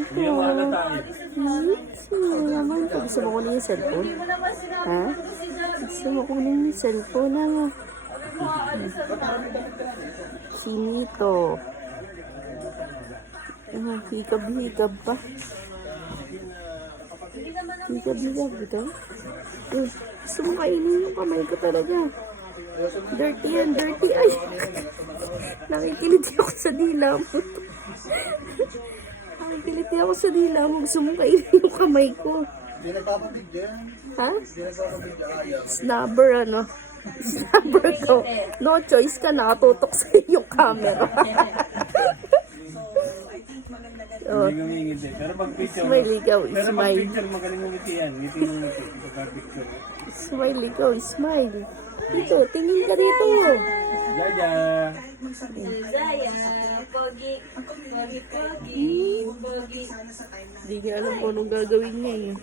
Hindi mo halata eh. Naman ko. Gusto mo kunin yung cellphone? Ha? Gusto mo kunin yung cellphone na nga. Sinito. Hikab-hikab pa. Hikab-hikab ito. Gusto mo kainin yung kamay ko talaga. Dirty yan, dirty. Ay! Nakikiliti ako sa dila mo. Nakikiliti ako sa dila mo. Gusto mo kainin yung kamay ko. Ha? Snubber ano? Snubber ko. No choice ka, nakatutok sa yung camera. Oh. Hindi ngumingiti. Pero pag picture, Smile ikaw, pero pag smile. picture, magaling ngumiti yan. Ngiti mo ngiti. Pagka picture. Smile ikaw, smile. Dito, tingin ka dito. Jaja. Zaya, pogi, pogi, pogi, pogi. Hindi niya alam kung anong gagawin niya eh.